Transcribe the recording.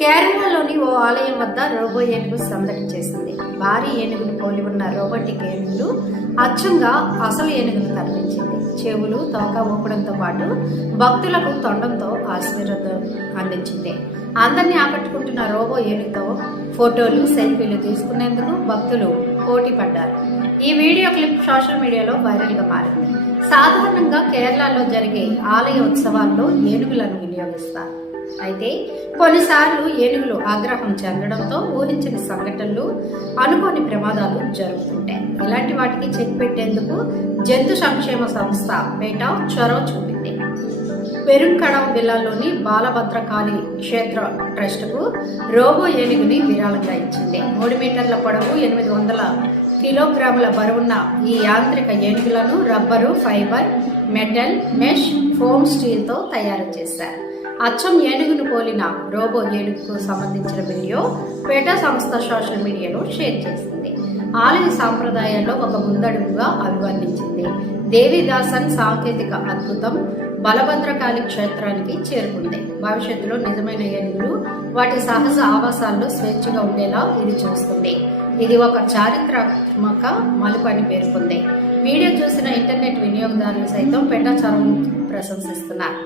కేరళలోని ఓ ఆలయం వద్ద రోబో ఏనుగు సందడి చేసింది. భారీ ఏనుగును పోలి ఉన్న రోబోటిక్ ఏనుగులు అచ్చంగా అసలు ఏనుగును తరలించింది. చెవులు, తోక ఊపడంతో పాటు భక్తులకు తొండంతో ఆశీర్వాదం అందించింది. అందరినీ ఆకట్టుకుంటున్న రోబో ఏనుగుతో ఫోటోలు, సెల్ఫీలు తీసుకునేందుకు భక్తులు పోటీ పడ్డారు. ఈ వీడియో క్లిప్ సోషల్ మీడియాలో వైరల్ గా మారింది. సాధారణంగా కేరళలో జరిగే ఆలయ ఉత్సవాల్లో ఏనుగులను వినియోగిస్తారు. అయితే కొన్నిసార్లు ఏనుగులు ఆగ్రహం చెందడంతో ఊహించని సంఘటనలు, అనుకోని ప్రమాదాలు జరుగుతుంటాయి. ఇలాంటి వాటికి చెక్ పెట్టేందుకు జంతు సంక్షేమ సంస్థ పేటా చొరవ చూపింది. పెరుంకడం జిల్లాలోని బాలభద్రకాళి క్షేత్ర ట్రస్టుకు రోబో ఏనుగుని విరాళంగా ఇచ్చింది. 3 మీటర్ల పొడవు, 800 కిలోగ్రాముల బరువున్న ఈ యాంత్రిక ఏనుగులను rubber, fibre, metal, mesh, foam స్టీల్తో తయారు చేశారు. అచ్చం ఏనుగును పోలిన రోబో ఏనుగుకు సంబంధించిన వీడియో పేటా సంస్థ సోషల్ మీడియాలో షేర్ చేసింది. ఆలయ సాంప్రదాయాల్లో ఒక ముందడుగుగా అభివర్ణించింది. దేవిదాసన్ సాంకేతిక అద్భుతం బలభద్రకాళి క్షేత్రానికి చేరుకుంది. భవిష్యత్తులో నిజమైన ఏనుగులు వాటి సహజ ఆవాసాల్లో స్వేచ్ఛగా ఉండేలా ఇది చూస్తుంది. ఇది ఒక చారిత్రాత్మక మలుపు అని పేర్కొంది. వీడియో చూసిన ఇంటర్నెట్ వినియోగదారులు సైతం పేటా చొరవను ప్రశంసిస్తున్నారు.